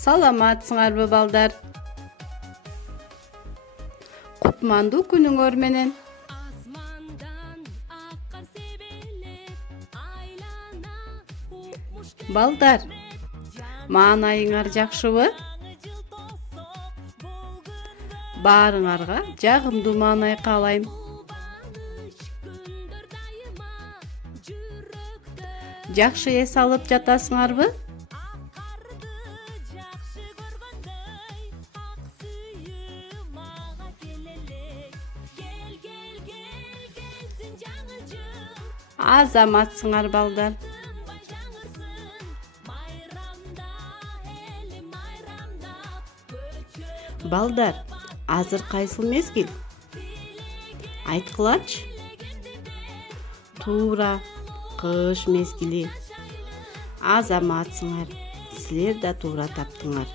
Саламатсыңарбы балдар? Кутмандуу күнүңөр менен. Балдар, маанайыңар жакшыбы? Баарыңарга жагымдуу маанай каалайм. Жакшы эс алып жатасыңарбы? Азаматсыңар балдар. Балдар, азыр кайсыл мезгил? Айткылачы. Туура, кыш мезгили. Азаматсыңар, силер да туура таптыңар.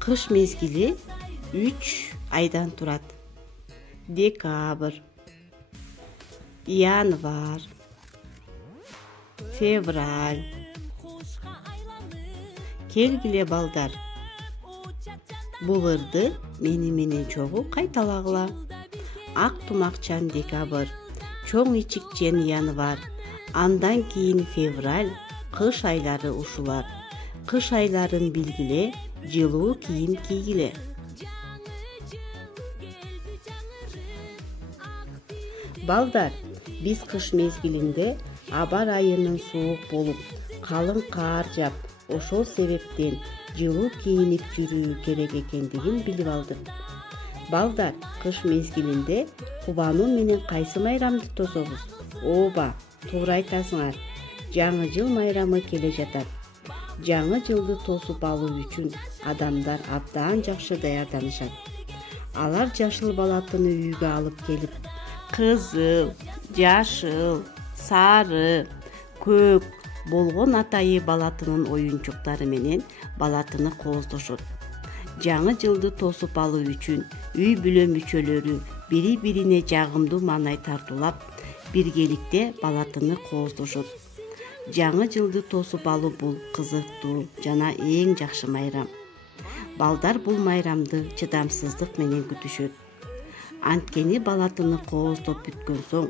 Кыш мезгили 3 айдан турат. Декабрь, январь, февраль. Келгиле балдар. Бул ырды менен чогуу кайталагыла. Ак тумакчан декабрь, чоң ичикчен январь, андан кийин февраль, кыш айлары ушулар. Кыш айларын билгиле, жылуу кийим кийгиле. Балдар, биз кыш мезгилинде аба райынын суук болуп, калың каар жаап, ошол себептен жылуу кийинип жүрүү керек экендигин билип алдык. Балдар, кыш мезгилинде кубануу менен кайсы майрамды тособуз? Ооба, туура айтасыңар. Жаңы жыл майрамы келе жатат. Жаңы жылды тосуп алуу үчүн адамдар абдан жакшы даярданышат. Алар жашыл балатыны үйгө алып келип, кызыл, жашыл, сары, көк болгон атайы балатынын оюнчуктары менен балатыны кооздошот. Жаңы жылды тосуп алуу үчүн үй бүлө мүчөлөрү бири-бирине жагымдуу маанай тартуулап, биргеликте балатыны кооздошот. Жаңы жылды тосуп алуу бул кызыктуу жана эң жакшы майрам. Балдар бул майрамды чыдамсыздык менен күтүшөт. Анткени балатыны кооздоп бүткөн соң,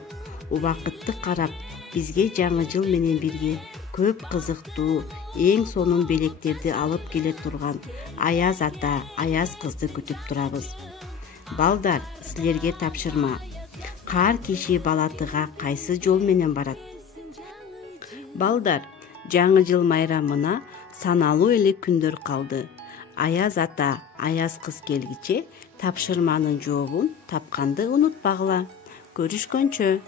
убакытты карап, бизге жаңы жыл менен бирге көп кызыктуу, эң сонун белектерди алып келе турган Аяз ата, Аяз кызды күтүп турабыз. Балдар, силерге тапшырма. Кар киши балатыга кайсы жол менен барат? Балдар, жаңы жыл майрамына саналуу эле күндөр калды. Аяз ата, Аяз кыз келгиче тапшырманын жообун тапканды унутпагыла. Көрүшкөнчө.